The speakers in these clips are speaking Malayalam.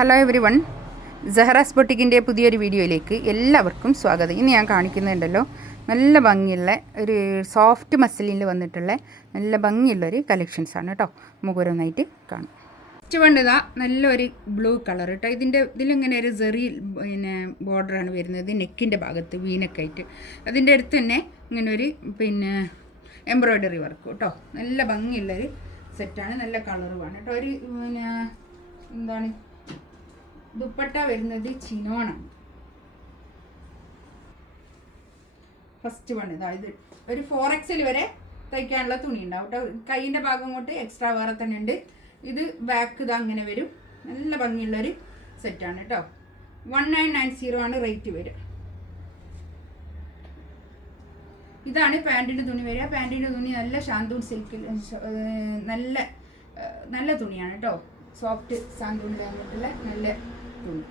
ഹലോ എവരി വൺ, സഹറാസ് ബൊട്ടിക്കിൻ്റെ പുതിയൊരു വീഡിയോയിലേക്ക് എല്ലാവർക്കും സ്വാഗതം. ഇന്ന് ഞാൻ കാണിക്കുന്നുണ്ടല്ലോ നല്ല ഭംഗിയുള്ള ഒരു സോഫ്റ്റ് മസിലിൽ വന്നിട്ടുള്ള നല്ല ഭംഗിയുള്ളൊരു കളക്ഷൻസാണ് കേട്ടോ. മുഖരൊന്നായിട്ട് കാണും. ഫസ്റ്റ് വണ്ടതാ നല്ലൊരു ബ്ലൂ കളർ കേട്ടോ. ഇതിലിങ്ങനെ ഒരു ചെറിയ ബോർഡറാണ് വരുന്നത് നെക്കിൻ്റെ ഭാഗത്ത് വീനക്കായിട്ട്. അതിൻ്റെ അടുത്ത് തന്നെ ഇങ്ങനെ ഒരു എംബ്രോയ്ഡറി വർക്ക് കേട്ടോ. നല്ല ഭംഗിയുള്ളൊരു സെറ്റാണ്, നല്ല കളറുമാണ് കേട്ടോ. ഒരു എന്താണ് ദുപ്പട്ട വരുന്നത് ചിനോണാണ്. ഫസ്റ്റ് വൺ ഇത് ഒരു 4XL വരെ തയ്ക്കാനുള്ള തുണി ഉണ്ടാവും കേട്ടോ. കൈയിൻ്റെ ഭാഗം കൊണ്ട് എക്സ്ട്രാ വേറെ തന്നെ ഉണ്ട്. ഇത് ബാക്ക് ഇത് അങ്ങനെ വരും. നല്ല ഭംഗിയുള്ളൊരു സെറ്റാണ് കേട്ടോ. 1990 ആണ് റേറ്റ് വരിക. ഇതാണ് പാൻറ്റിൻ്റെ തുണി വരിക. പാൻറ്റിൻ്റെ തുണി നല്ല ഷാന്തൂൺ സിൽക്കിൽ നല്ല തുണിയാണ് കേട്ടോ. സോഫ്റ്റ് സാന്തൂണിൽ വന്നിട്ടുള്ള നല്ല തുണി.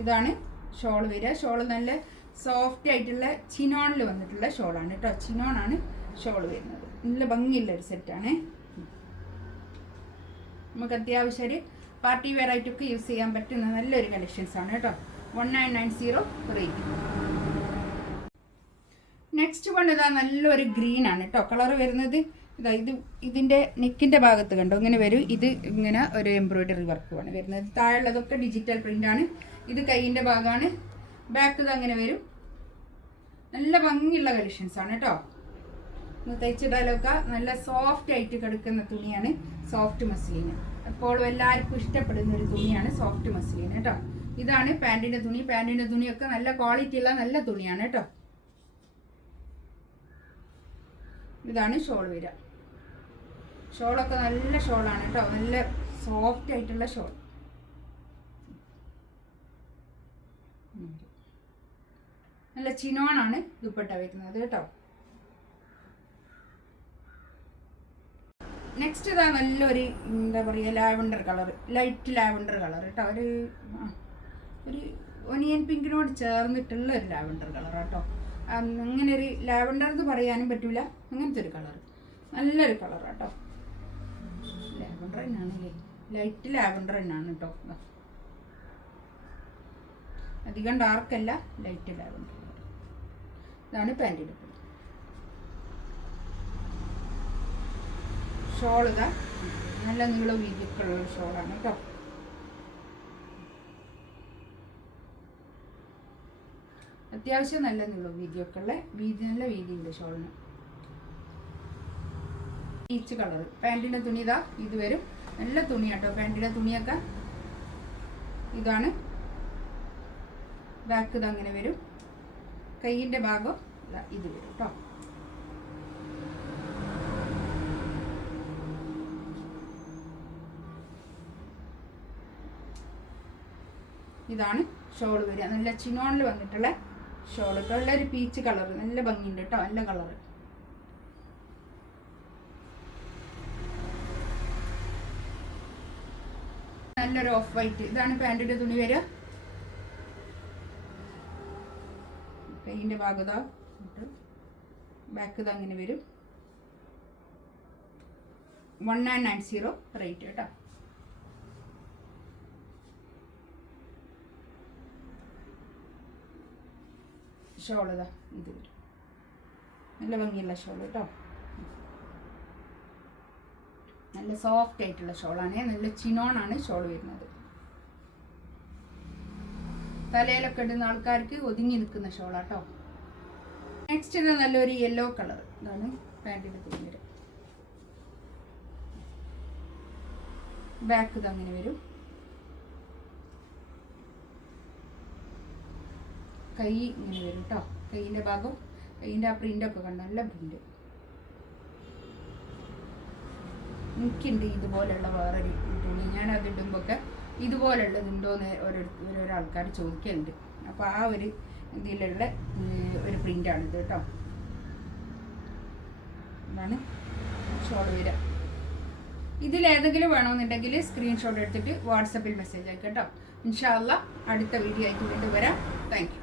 ഇതാണ് ഷോൾ വരിക. ഷോൾ നല്ല സോഫ്റ്റ് ആയിട്ടുള്ള ചിനോണിൽ വന്നിട്ടുള്ള ഷോളാണ് കേട്ടോ. ചിനോണാണ് ഷോൾ വരുന്നത്. നല്ല ഭംഗിയുള്ള ഒരു സെറ്റാണ്. നമുക്ക് അത്യാവശ്യം ഒരു പാർട്ടി വെയർ ആയിട്ടൊക്കെ യൂസ് ചെയ്യാൻ പറ്റുന്ന നല്ലൊരു കളക്ഷൻസ് ആണ് കേട്ടോ. 1990 റേറ്റ്. നെക്സ്റ്റ് വൺ ഇതാ നല്ലൊരു ഗ്രീൻ ആണ് കേട്ടോ. കളർ വരുന്നത് ഇതാ ഇതിൻ്റെ നെക്കിൻ്റെ ഭാഗത്ത് കണ്ടോ ഇങ്ങനെ വരും. ഇത് ഇങ്ങനെ ഒരു എംബ്രോയ്ഡറി വർക്കുമാണ് വരുന്നത്. താഴെയുള്ളതൊക്കെ ഡിജിറ്റൽ പ്രിൻ്റാണ്. ഇത് കൈയിൻ്റെ ഭാഗമാണ്. ബാക്ക് ഇത് അങ്ങനെ വരും. നല്ല ഭംഗിയുള്ള കളക്ഷൻസ് ആണ് കേട്ടോ. തയ്ച്ചിടാലൊക്കെ നല്ല സോഫ്റ്റ് ആയിട്ട് കിടക്കുന്ന തുണിയാണ് സോഫ്റ്റ് മസ്ലിൻ. എപ്പോഴും എല്ലാവർക്കും ഇഷ്ടപ്പെടുന്ന ഒരു തുണിയാണ് സോഫ്റ്റ് മസ്ലിൻ കേട്ടോ. ഇതാണ് പാൻറ്റിൻ്റെ തുണി. പാൻറ്റിൻ്റെ തുണിയൊക്കെ നല്ല ക്വാളിറ്റി ഉള്ള നല്ല തുണിയാണ് കേട്ടോ. ഇതാണ് ഷോൾ വരിക. ഷോളൊക്കെ നല്ല ഷോളാണ് കേട്ടോ. നല്ല സോഫ്റ്റ് ആയിട്ടുള്ള ഷോൾ. നല്ല ചിനോണാണ് ദുപ്പട്ട വരുന്നത് കേട്ടോ. നെക്സ്റ്റ് ഇതാ നല്ലൊരു എന്താ പറയുക lavender colour, light lavender colour കേട്ടോ. ഒരു ഒനിയൻ പിങ്കിനോട് ചേർന്നിട്ടുള്ള ഒരു ലാവൻഡർ കളർ കേട്ടോ. അങ്ങനെ ഒരു ലാവൻഡർ എന്ന് പറയാനും പറ്റൂല, അങ്ങനത്തെ ഒരു കളർ. നല്ലൊരു കളർ കേട്ടോ. ലാവൻഡർ തന്നെയാണല്ലേ, ലൈറ്റ് ലാവൻഡർ തന്നെയാണ് കേട്ടോ. അധികം ഡാർക്കല്ല, ലൈറ്റ് ലാവൻഡർ. ഇതാണ് പാൻറ്റിൻ്റെ തുണി. ഷോൾ ഇതാ നല്ല നീളം വീതിയൊക്കെ ഉള്ള ഒരു ഷോളാണ് കേട്ടോ. അത്യാവശ്യം നല്ല നീളം വീതിയൊക്കെ ഉള്ള നല്ല വീതിയുണ്ട് ഷോളിന്. പീച്ച് കളർ പാൻറ്റിൻ്റെ തുണി ഇതാ ഇത് വരും. നല്ല തുണിയാട്ടോ പാൻറ്റിൻ്റെ തുണിയൊക്കെ. ഇതാണ് ബാക്ക് ഇത് അങ്ങനെ വരും. കൈയിൻ്റെ ഭാഗം ഇത് വരും കേട്ടോ. ഇതാണ് ഷോൾ വരിക. നല്ല ചിനോണിൽ വന്നിട്ടുള്ള ഷോൾ കേട്ടോ. നല്ലൊരു പീച്ച് കളർ, നല്ല ഭംഗിയുണ്ട് കേട്ടോ. നല്ല കളർ. നല്ലൊരു ഓഫ് വൈറ്റ്. ഇതാണ് പാൻറ്റിൻ്റെ തുണി വരിക. കൈയിൻ്റെ ഭാഗത ബാക്ക് ഇത് അങ്ങനെ വരും. 1990 റേറ്റ് കേട്ടോ. ഷോൾ ഇതാ ഇത് വരും. നല്ല ഭംഗിയുള്ള ഷോൾ കേട്ടോ. നല്ല സോഫ്റ്റ് ആയിട്ടുള്ള ഷോളാണ്. നല്ല ചിനോണാണ് ഷോൾ വരുന്നത്. തലയിലൊക്കെ ഇടുന്ന ആൾക്കാർക്ക് ഒതുങ്ങി നിൽക്കുന്ന ഷോളാട്ടോ. നെക്സ്റ്റ് ഇത് നല്ലൊരു യെല്ലോ കളർ. ഇതാണ് പാൻറ്റിൻ്റെ തുണി വരും. ബാക്ക് ഇത് അങ്ങനെ വരും. കൈ ഇങ്ങനെ വരും കേട്ടോ. കൈയിൻ്റെ ഭാഗം, കൈയിൻ്റെ ആ പ്രിൻ്റൊക്കെ കണ്ടോ, നല്ല പ്രിൻ്റ്. എനിക്കുണ്ട് ഇതുപോലെയുള്ള വേറൊരു തുണി. ഞാൻ അതിടുമ്പോഴൊക്കെ ഇതുപോലുള്ളതുണ്ടോയെന്ന് ഓരോരോ ആൾക്കാർ ചോദിക്കലുണ്ട്. അപ്പോൾ ആ ഒരു ഇതിലുള്ള ഒരു പ്രിൻ്റാണിത് കേട്ടോ. ഇതാണ് ഷോൾ വരിക. ഇതിലേതെങ്കിലും വേണമെന്നുണ്ടെങ്കിൽ സ്ക്രീൻഷോട്ട് എടുത്തിട്ട് വാട്സപ്പിൽ മെസ്സേജ് അയക്കാം കേട്ടോ. ഇൻഷാ അല്ലാഹ് അടുത്ത വീഡിയോ ആയിട്ട് വീണ്ടും വരാം. Thank you.